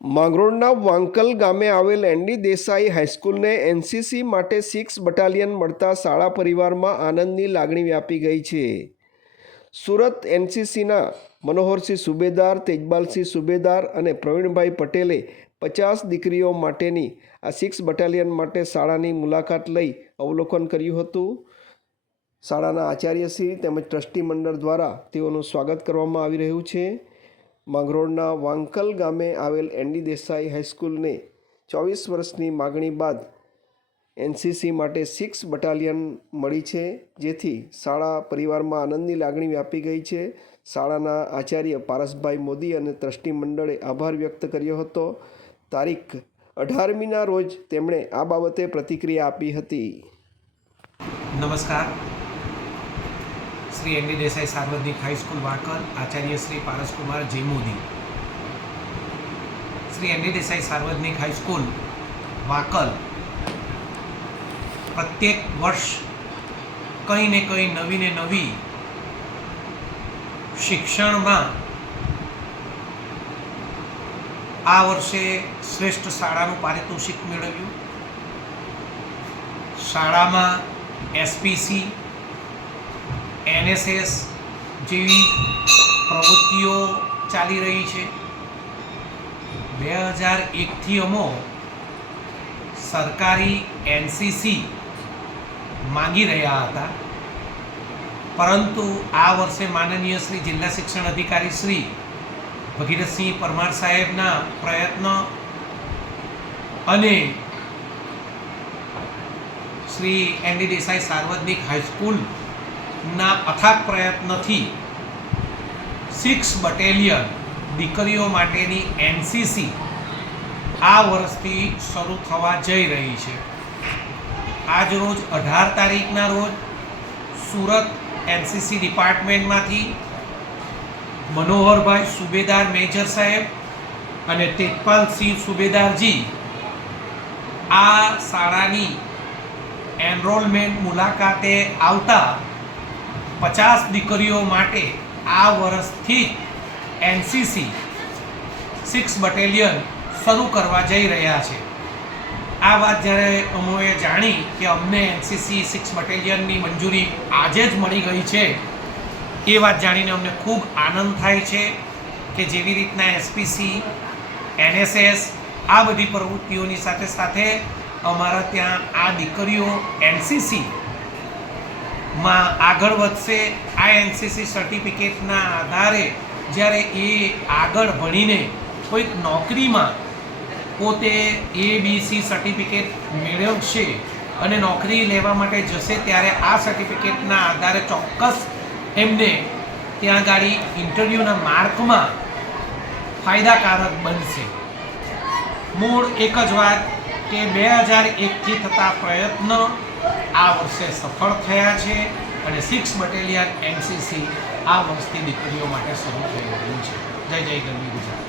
માંગરોળના વાંકલ ગામે આવેલ ND Desai હાઈસ્કૂલને NCC માટે 6 બટાલિયન મળતા શાળા પરિવારમાં આનંદની લાગણી વ્યાપી ગઈ છે. સુરત એનસીસીના મનોહરસિંહ સુબેદાર, તેજપાલસિંહ સુબેદાર અને પ્રવીણભાઈ પટેલે 50 દીકરીઓ માટેની આ 6 બટાલિયન માટે શાળાની મુલાકાત લઈ અવલોકન કર્યું હતું. શાળાના આચાર્યશ્રી તેમજ ટ્રસ્ટી મંડળ દ્વારા તેઓનું સ્વાગત કરવામાં આવી રહ્યું છે. માંગરોળના વાંકલ ગામે આવેલ એનડી દેસાઈ હાઈસ્કૂલને 24 વર્ષની માગણી બાદ એનસીસી માટે 6 બટાલિયન મળી છે, જેથી શાળા પરિવારમાં આનંદની લાગણી વ્યાપી ગઈ છે. શાળાના આચાર્ય પારસભાઈ મોદી અને ટ્રસ્ટી મંડળે આભાર વ્યક્ત કર્યો હતો. તારીખ 18મીના રોજ તેમણે આ બાબતે પ્રતિક્રિયા આપી હતી. નમસ્કાર. શ્રી એનડી દેસાઈ સાર્વજનિક હાઈસ્કૂલ વાંકલ, આચાર્ય શ્રી પારસકુમાર જે મોદી. શ્રી એનડી દેસાઈ સાર્વજનિક હાઈસ્કૂલ વાંકલ પ્રત્યેક વર્ષ કંઈ ને કંઈ નવી ને નવી શિક્ષણમાં આ વર્ષે શ્રેષ્ઠ શાળાનું પારિતોષિક મેળવ્યું. શાળામાં એસપીસી, એનએસએસ જેવી પ્રવૃત્તિઓ ચાલી રહી છે. 2001થી અમો સરકારી એનસીસી માંગી રહ્યા હતા, પરંતુ આ વર્ષે માનનીય શ્રી જિલ્લા શિક્ષણ અધિકારી શ્રી ભગીરથસિંહ પરમાર સાહેબના પ્રયત્ન અને શ્રી એનડી દેસાઈ સાર્વજનિક હાઈસ્કૂલના અથાગ પ્રયત્નથી 6 બટાલિયન દીકરીઓ માટેની એનસીસી આ વર્ષથી શરૂ થવા જઈ રહી છે. આજ રોજ 18 તારીખના રોજ સુરત એનસીસી ડિપાર્ટમેન્ટમાંથી મનોહરભાઈ સુબેદાર મેજર સાહેબ અને તેજપાલસિંહ સુબેદારજી આ શાળાની એનરોલમેન્ટ મુલાકાતે આવતા 50 દીકરીઓ માટે આ વર્ષથી એનસીસી 6 બટાલિયન શરૂ કરવા જઈ રહ્યા છે. આ વાત જ્યારે અમોએ જાણી કે અમને એનસીસી 6 બટાલિયનની મંજૂરી આજે જ મળી ગઈ છે, એ વાત જાણીને અમને ખૂબ આનંદ થાય છે કે જેવી રીતના એસપીસી, એનએસએસ આ બધી પ્રવૃત્તિઓની સાથે સાથે અમારા ત્યાં આ દીકરીઓ એનસીસીમાં આગળ વધશે. આ એનસીસી સર્ટિફિકેટના આધારે જ્યારે એ આગળ ભણીને કોઈક નોકરીમાં પોતે ABC સર્ટિફિકેટ મેળવશે અને નોકરી લેવા માટે જશે, ત્યારે આ સર્ટિફિકેટના આધારે ચોક્કસ એમને ત્યાં ગાડી ઇન્ટરવ્યૂના માર્કમાં ફાયદાકારક બનશે. મૂળ એક જ વાત કે 2001થી થતા પ્રયત્ન આ વર્ષે સફળ થયા છે અને 6 બટાલિયન એનસીસી આ વર્ષથી દીકરીઓ માટે શરૂ થઈ રહ્યું છે. જય જય ગરવી ગુજરાત.